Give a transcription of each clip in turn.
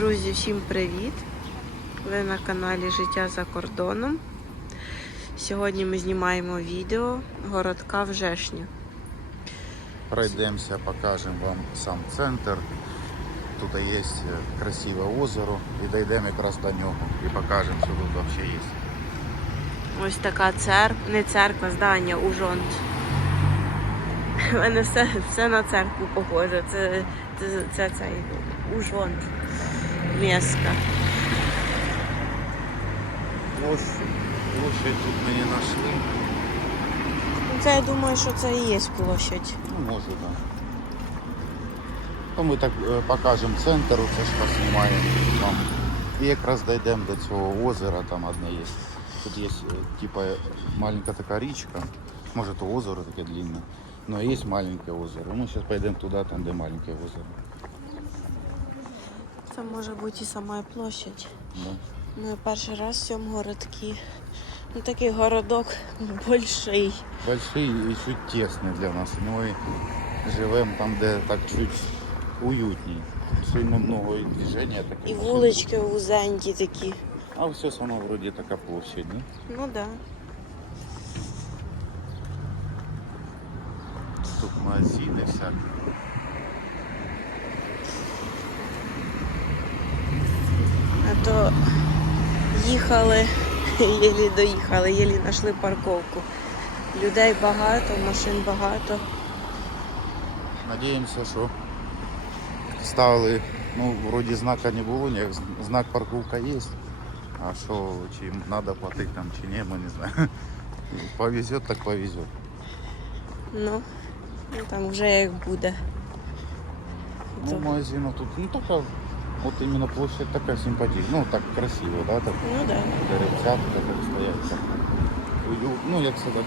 Друзі, всім привіт! Ви на каналі Життя за кордоном. Сьогодні ми знімаємо відео городка Вжешня. Пройдемося, покажемо вам сам центр. Тут є красиве озеро і дійдемо якраз до нього і покажемо, що тут взагалі є. Ось така церква, не церква, здання, ужонт. У мене все, все на церкву похоже. Це, це, це цей ужонт. Міска. Площадь, площадь тут не знайшли. Це я думаю, що це і є площадь. Ну, може, так. То ми так е, покажемо центр, це ж поснімаємо. І якраз дійдемо до цього озера, там одне є. Тут є е, типа маленька така річка. Може то озеро таке длинне. Но є маленьке озеро. Ми зараз підемо туди, там де маленьке озеро. Це може бути і сама площадь. Да. Ми перший раз в цьому городці. Ну такий городок больший. Больший і чуть тесний для нас. Ми живемо там, де так чуть уютней. Тут Сильно много і движення таке. І вулички вузенькі такі. А все само вроде така площадь, да? Ну так. Да. Тут магазини всякі. То їхали, єлі доїхали, єлі знайшли парковку. Людей багато, машин багато. Надіємося, що ставили, ну, вроді знака не було, ніяк знак парковка є. А що, чи треба платити там, чи ні, ми не знаємо. Повезет, так повезет. Ну, ну там вже як буде. Ну, магазина тут, ну така, от іменно площадь така симпатична. Ну так красиво, да? Так, Ну да. деревцятка так стоять. Так. Уют, ну як це так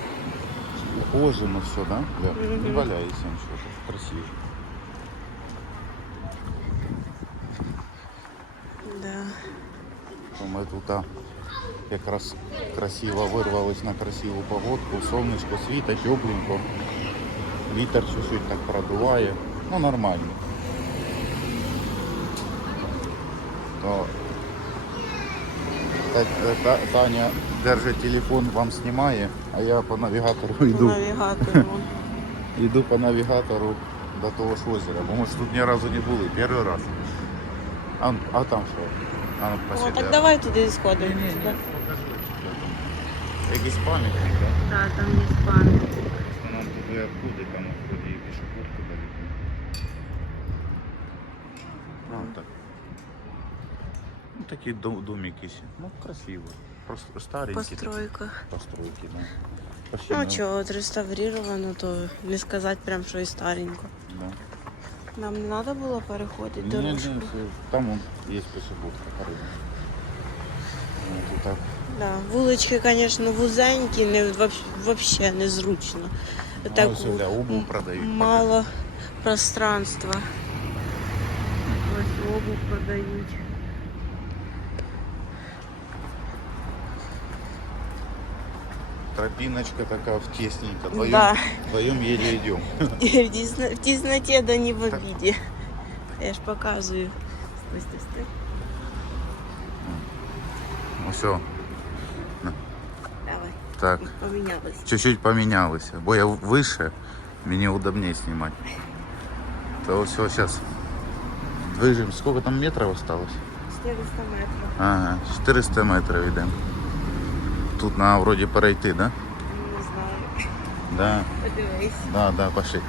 ухожено все, да? Да. Не Мгм. валяється нічого, так красиво. Да. То ми тут а, якраз красиво вирвались на красиву погодку, сонечко світить, тепленько. Вітер чуть-чуть так продуває. Ну нормально. То та- та- Таня держить телефон, вам знімає, а я по навігатору По йду. навігатору. Йду по навігатору до того ж озера, бо ми ж тут ні разу не були, перший раз. А, а там що? А, ну, О, так давай туди сходимо. Якийсь пам'ятник, так? Так, там є пам'ятник. Нам туди відходить, там вроді і далеко. А, так. Ну, такі дом, домики. Ну, красиво. Просто старенькі. такі Постройка. Постройки, да. Почти Ну на- чого, от реставрировано, то не сказати прям, що і старенько. Да. Нам не треба було переходити Ні, ні, дорожку. це- там он, є пішоходка, хороша. Ну, тут так. Да. Вулички, звісно, вузенькі, не, взагалі незручно. Так, ось для обув продають. мало пространства. Ось обув продають. Тропиночка такая в тесненько. Вдвоем, Да. вдвоем еле идем. В, тісно, в тісноті, да не в обіді. Я ж показую. Стой, стой, стой. Ну все, Давай. так. Помінялись. Чуть-чуть помінялися, бо я вище, мені удобнее знімати. То все, сейчас движем. Сколько там метров осталось? 400 метрів. Ага, 400 метрів йдемо. Тут на вроді перейти, да? Да. Подивись. Да, да, пошли.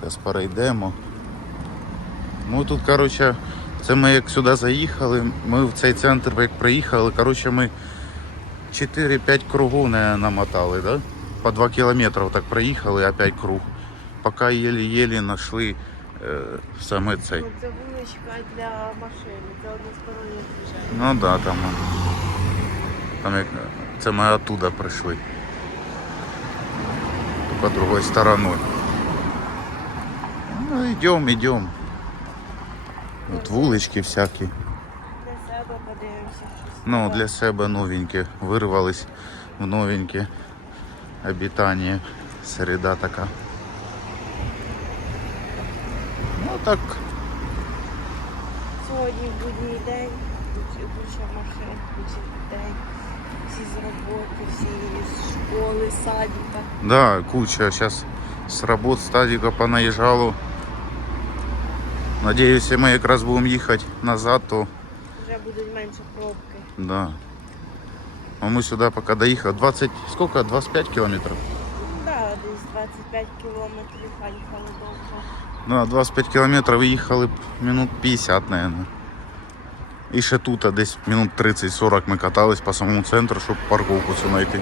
Зараз перейдемо. Ну тут, коротше, це ми як сюди заїхали, ми в цей центр як приїхали, коротше, ми 4-5 кругів не намотали, да? По 2 кілометри так проїхали, опять круг. Поки єлі-єлі знайшли е, саме цей. Ну, Це вуличка для машин, це одностороннє движення. Ну да, там. Там як. Це ми оттуда прийшли. По другой стороной. Ну, йдемо, йдемо. От вулички всякі. Для себе подивимося. Ну, для себе новенькі. Вирвались в новеньке обітання. Середа така. Ну так, сьогодні будній день, куча машин, куча людей. Всі з роботи, всі з школи, садика. Да, куча. Сейчас с работ стадика понаезжало. Надеюсь, если мы как раз будем ехать назад, то Вже будуть менше пробки. да. А мы сюда пока доехали. 20, сколько? 25 километров? Да, десь 25 кілометрів, а їхали довго. Да, 25 кілометрів їхали б минут 50, наверное. І ще тут а десь минут 30-40 ми катались по самому центру, щоб парковку цю знайти.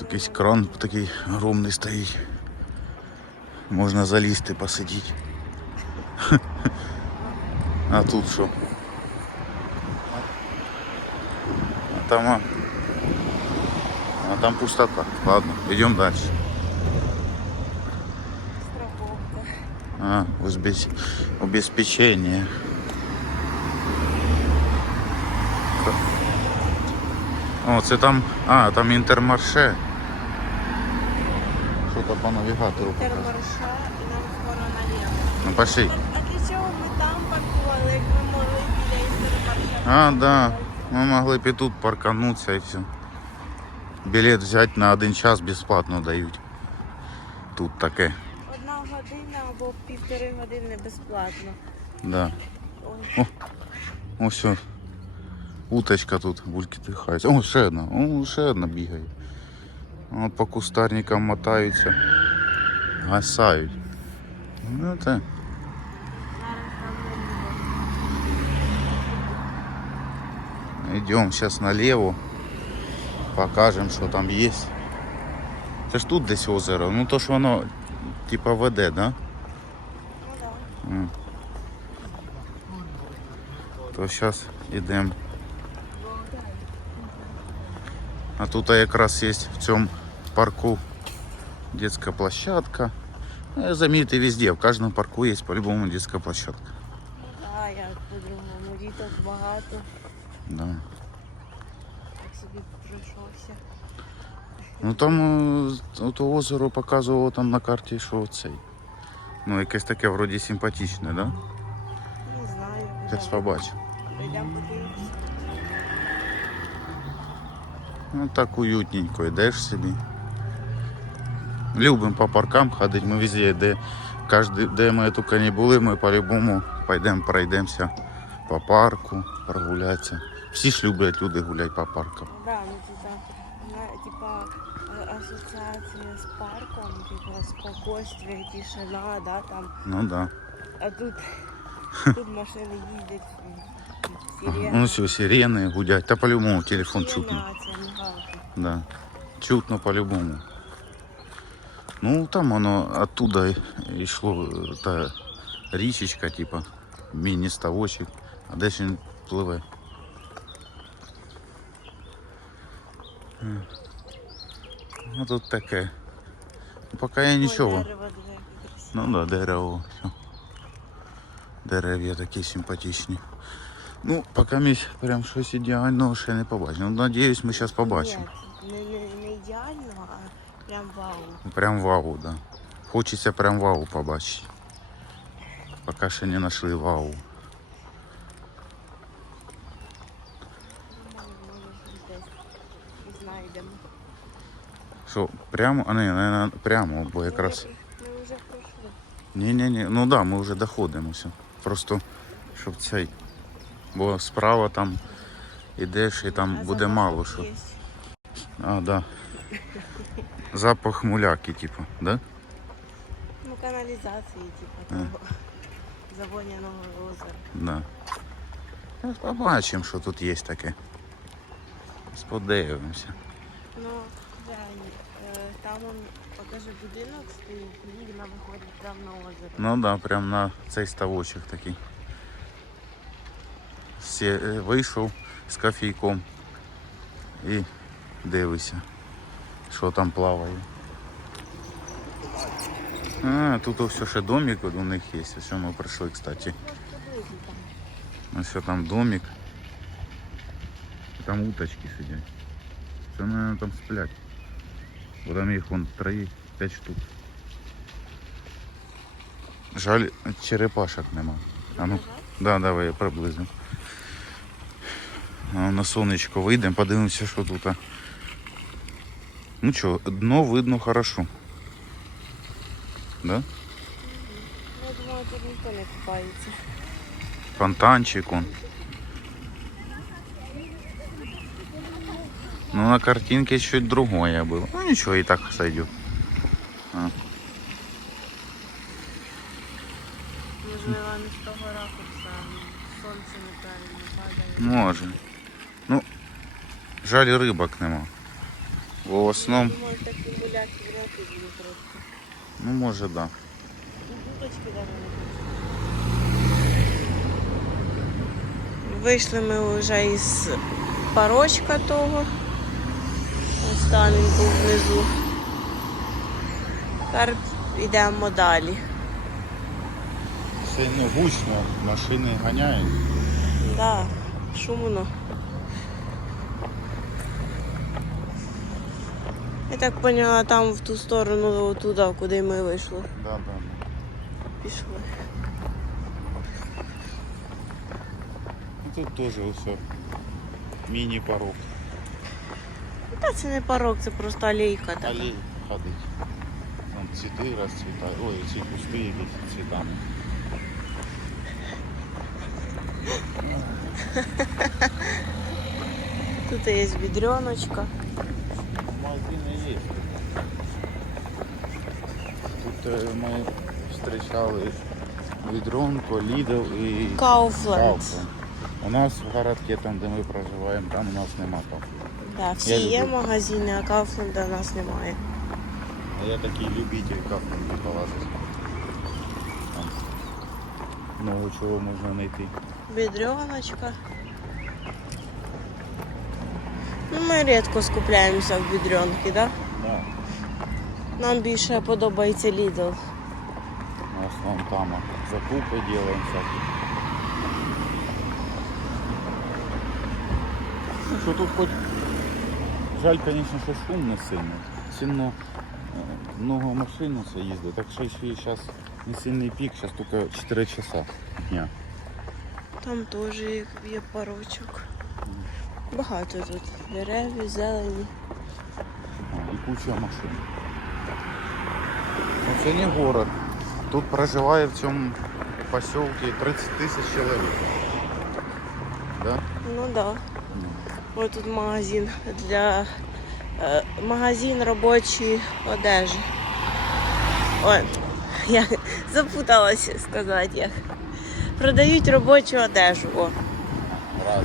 Якийсь кран такий огромний стоїть. Можна залізти, посидіти. А тут що? А там, а, а там пустота. Ладно, йдемо далі. Страховка. А, обез... обеспечение. це там. А, там інтермарше. Що то по навігатору показує. Термарша і нам скоро наліво. Ну пошли. А для чого ми там паркували, як ми могли біля інтермарша? А, да. Ми могли б і тут парканутися і все. Білет взяти на один час безплатно дають. Тут таке. Одна година або півтори години безплатно. Да. Ой, Ось що. Уточка тут бульки тихаються. О, ще одна. О, ще одна бігає. От по кустарникам мотаються. Гасають. Ну це. зараз там наліво. Йдемо зараз наліво. Покажемо, що там є. Це ж тут десь озеро. Ну то ж воно типа веде, да? Ну так. М. То зараз йдемо. А тут якраз є в цьому парку детская площадка. Ну, Заметьте, везде, в каждом парку есть по-любому детская площадка. Так, як по-другому. Діток багато. Да. Так собі пройшовся. Ну там е, то озеро показувало там на карті, що цей. Ну, якесь таке вроді симпатичне, да? Не знаю. Зараз побачу. Прийдемо подивимося. Ну так уютненько, йдеш собі. Любимо по паркам ходити, ми везде, де, кожди, де ми тільки не були, ми по-любому пойдемо, пройдемося по парку, прогулятися. Всі ж люблять люди гуляти по паркам. Да, ну типа, на- типа э, ассоциация с парком, типа спокойствие, тишина, да, там. Ну да. А тут, тут машины ездят, сирена. Ну все, сирени гудять. Та по-любому телефон чутно. Сирена, ця мигалка. Да. Чутно по-любому. Ну там воно оттуда й- йшло е, та річечка, типа, міні-ставочок, а десь він пливе. М. Ну тут таке. Ну, Поки я нічого. Ой, дерево, диви, яке красиве. Ну да, дерево. Все. Дерев'я такі симпатичні. Ну, поки ми прям щось ідеального ще не побачимо. Ну, надіюсь, ми зараз побачимо. Ні, не, не, не ідеально, а прям вау. Прям вау, да. Хочеться прям вау побачити. Поки ще не знайшли вау. Що, прямо, а не, не, не прямо, бо якраз. Ми вже пройшли. Ні-ні-ні, ну да, ми вже доходимо все. Просто щоб цей. Бо справа там ідеш і там А буде мало що. є. А, да. Запах муляки, типу, да? Ну, каналізації, типу, того завоняного озера. Да. Ну, Побачимо, що тут є таке. Сподивимося. Ну, реально, е, там он, покажи будинок стоїть, і вона виходить прямо на озеро. Ну да, прям на цей ставочок такий. Е, Вийшов з кофійком і дивися, що там плаває. А, тут все ще домик у них є. Ось ми прийшли, кстати. Ось там домик. Там уточки сидять. Це, наверное, там сплять. Бо там їх вон троє, п'ять штук. Жаль, черепашок нема. А ну, да, давай я приблизно. А, на сонечко вийдемо, подивимося, що тут. Ну що, дно видно хорошо. Да? Я думала, тут ніхто не купається. Фонтанчик он. Ну, на картинке чуть другое было. Ну, ничего, и так сойдет. А. Можливо, не з того ракурса, сонце неправильно падає. Може. Ну, жаль, рибок нема. Бо в основному, гуляки вряд ли буде просто. ну, може, да. І дудочки даже Вийшли ми вже із парочка того. Ось там він був внизу. Тепер йдемо далі. Сильно гучно, машини ганяють. Да, шумно. Я так поняла, там в ту сторону, туди, куди ми вийшли. Да, да, да. Пішли. Ну, Тут теж все. Міні-порог. Та це не порог, це просто алейка така. Алей ходить. Там цвіти розцвітають. Ой, ці кусти якісь цвітами. Тут є відреночка. Тут э, мы встречали Відронко, Lidl і Кауфленд. У нас в городке, там де ми проживаємо, там у нас нема Kaufland. Да, всі Я є люблю. магазини, а Кауфленда у нас немає. А я такий любитель Kaufland полазити. Там Много чого можна знайти. Відреночка. Ну, ми рідко скупляємося в відренки, да? Да. Нам більше подобається Lidl. У нас вон там закупи делаем всякі. Ну що тут хоч жаль, конечно, що шумно сильно. Сильно е, много машин їздить, так що ще зараз не сильний пік, зараз тільки 4 часа дня. Там теж є парочок. Багато тут. Дереві, зелені. І куча машин. Це не город. Тут проживає в цьому поселке 30 тисяч чоловік. Да? Ну да. Ну. Ось тут магазин для е, магазин робочої одежі. Ой, я запуталася сказати як. Продають робочу одежу. О, Раз.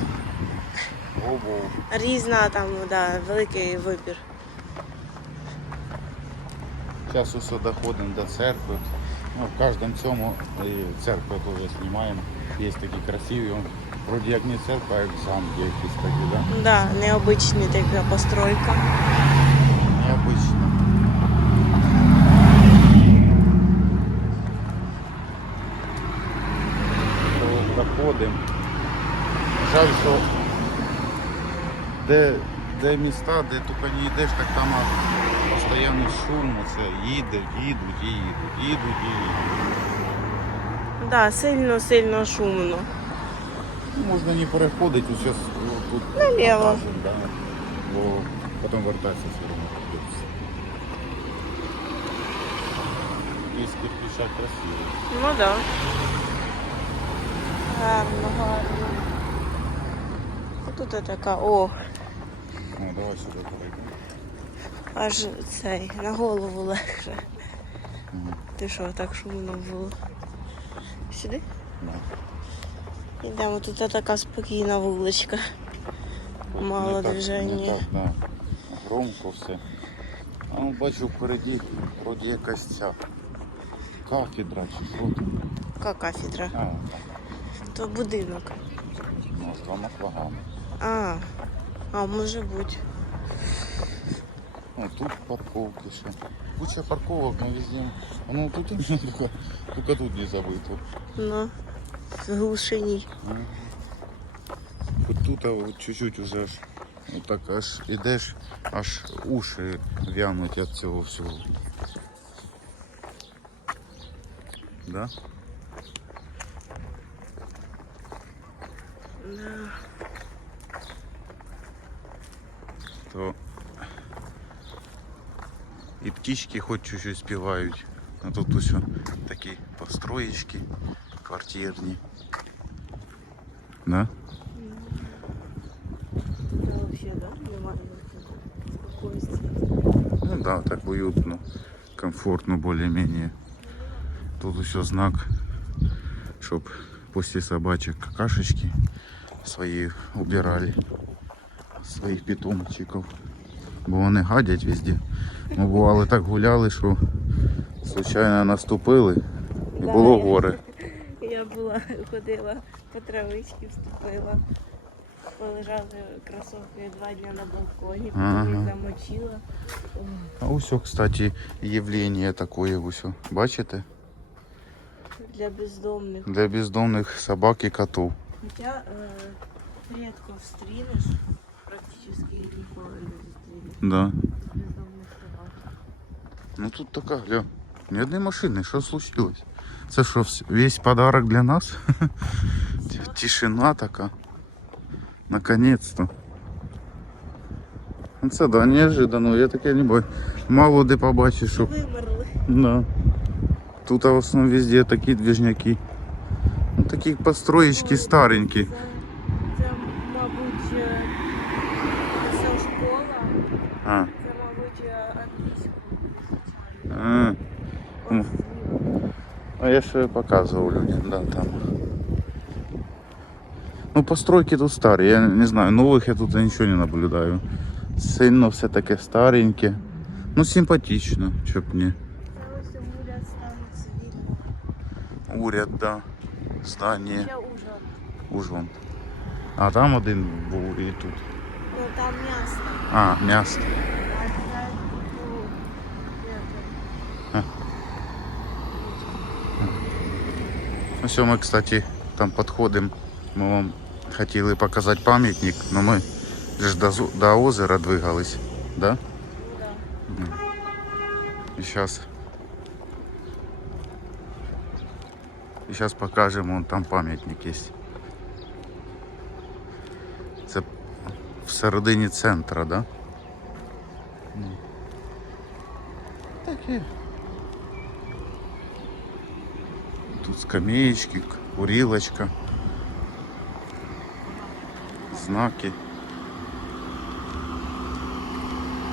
Різна там, да, великий вибір. Зараз усе доходимо до церкви. Ну, в кожному цьому і церкви теж знімаємо. Є такі красиві. он, Вроді як не церква, а як замки якісь такі, да? Да, необична така постройка. Необично. То Доходимо. Жаль, що де, де міста, де тільки не йдеш, так там постійний шум, це їдуть, їдуть і їдуть, їдуть і їдуть. Да, сильно-сильно шумно. Ну, Можна не переходити, ось зараз тут Наліво. покажемо, да, бо потім вертатися все одно придеться. Із кирпича красиво. Ну да. Гарно, гарно. Тут така, о, Ну, давай сюди перейдемо. Аж цей, на голову легше. Мгм. Ти що, так шумно було? Сюди? Да. Йдемо, тут така спокійна вуличка. Мало Не так- движення. Так, да. Громко все. А ну, бачу впереді вроді якась ця кафедра чи що там. Яка кафедра? А, То будинок. ну, з двома флагами. А, а може бути. Ну, тут парковки ще. Куча парковок, ми везде. А Ну тут тільки, тільки тут не забито. Ну, в глушині. Ага. От тут а от чуть-чуть уже ж отак аж ідеш, аж уші в'януть від цього всього. Да? Да. То і птички хоч чуть-чуть співають. А тут ось такі построєчки квартирні. Да? Тут вообще, да, немає спокойствия. Ну да, так уютно, комфортно более-менее. Тут еще знак, чтоб после собачек какашечки свои убирали, своїх питомчиків. Бо вони гадять везде. Ми бували так гуляли, що случайно наступили і було горе. Я була, ходила по травичці, вступила. Полежали кросовки два дні на балконі, потім замочила. А ось, кстати, явлення таке ось. Бачите? Для бездомних. Для бездомних собак і котів. Хоча е, рідко встрінеш, практично ніколи не Да. бездомних собак. Ну тут така, гля. Ні одної машини, що случилось? Це що, вс- весь подарок для нас? Т- Тишина така. Наконец-то. Ну, Це да, неожиданно, я таке не бачу. Мало де побачиш, щоб. Вимерли. Да. Тут а в основному везде такі движняки. Ну, такі построєчки старенькі. А я ще показував людям, да, там. Ну, постройки тут старі, я не знаю, нових я тут нічого не наблюдаю. Сильно все таке стареньке. Ну, симпатично, щоб ні. Це ось уряд стану цивільного. Уряд, да. Здання, Ще ужас. Ужгород. А там один був і тут. Ну там м'ясо. А, м'ясо. Ось ми, кстати, там підходимо. Ми вам хотіли показати пам'ятник, але ми ж до, до озера двигались, да? Ну да. И сейчас. И сейчас покажем, вон там пам'ятник є. Це в середині центра, да? Ну. Такі. Тут скамеечки, курилочка. Знаки.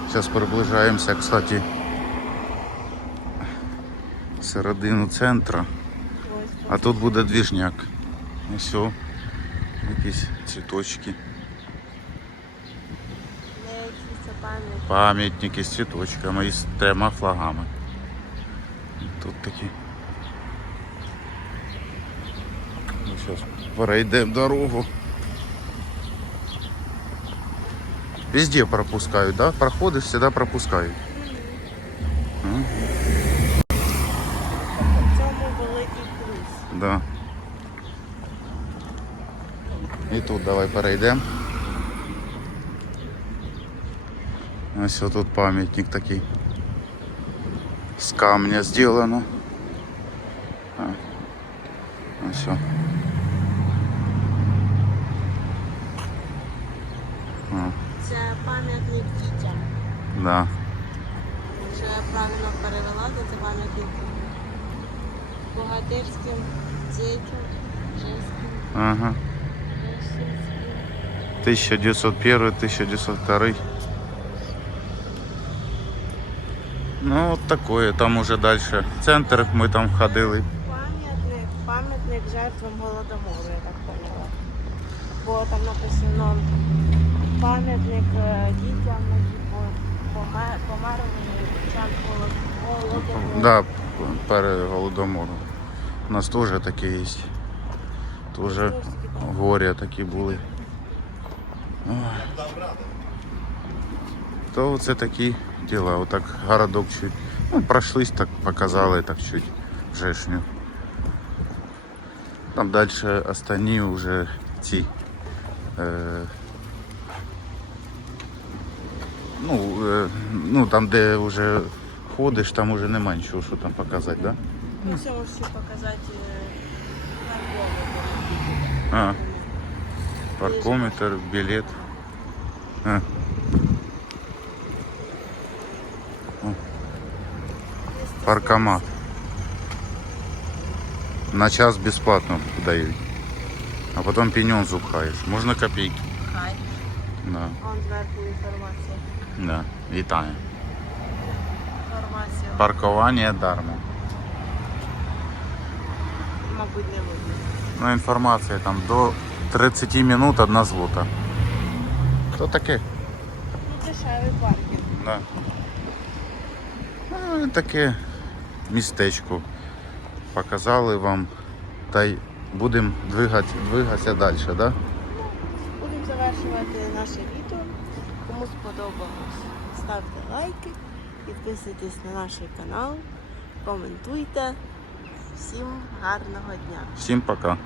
Сейчас приближаемся, кстати, середину центра. А тут буде двіжняк. І все. Якісь цвіточки. Пам'ятники з цвіточками і з трьома флагами. Тут такі. Перейдемо дорогу. Везде пропускають, да? Проходиш, всегда плюс. Да. І тут давай перейдемо. Ось тут пам'ятник такий. З камня зроблено. А. да. Якщо я правильно перевела, то це пам'ятник богатирським дітям, жеським, Ага. 1901-1902. Ну, от такое. Там уже дальше центр ми там ходили. Пам'ятник, пам'ятник жертвам голодомору, я так поняла. Бо там написано пам'ятник е, дітям, помер- померли під час голодомору. Да, перед голодомором. У нас теж такі є. Теж горя такі були. Ой. То це такі діла. Отак городок чуть. Ну, пройшлись, так показали, так чуть жешню. Там далі останні вже ці. Е, ну, е, ну, там, де вже ходиш, там вже нема нічого, що там показати, да? Ну, все можу ще показати е, парковку. А, паркометр, билет. А. О, Паркомат. На час бесплатно дають. А потом пенен зубхаєш. Можна копійки. Хай. Да, Вон зверху інформація. Да. Вітаю. Інформація. Паркування дармо. Мабуть, не видно. Ну, інформація там до 30 минут одна злота. Хто таке? Ну, дешевий паркінг. Да. Ну, таке містечко. Показали вам. Та й будемо двигати, двигатися далі, да? Будемо завершувати наше відео. Сподобалось, ставте лайки, підписуйтесь на наш канал, коментуйте. Всім гарного дня! Всім пока.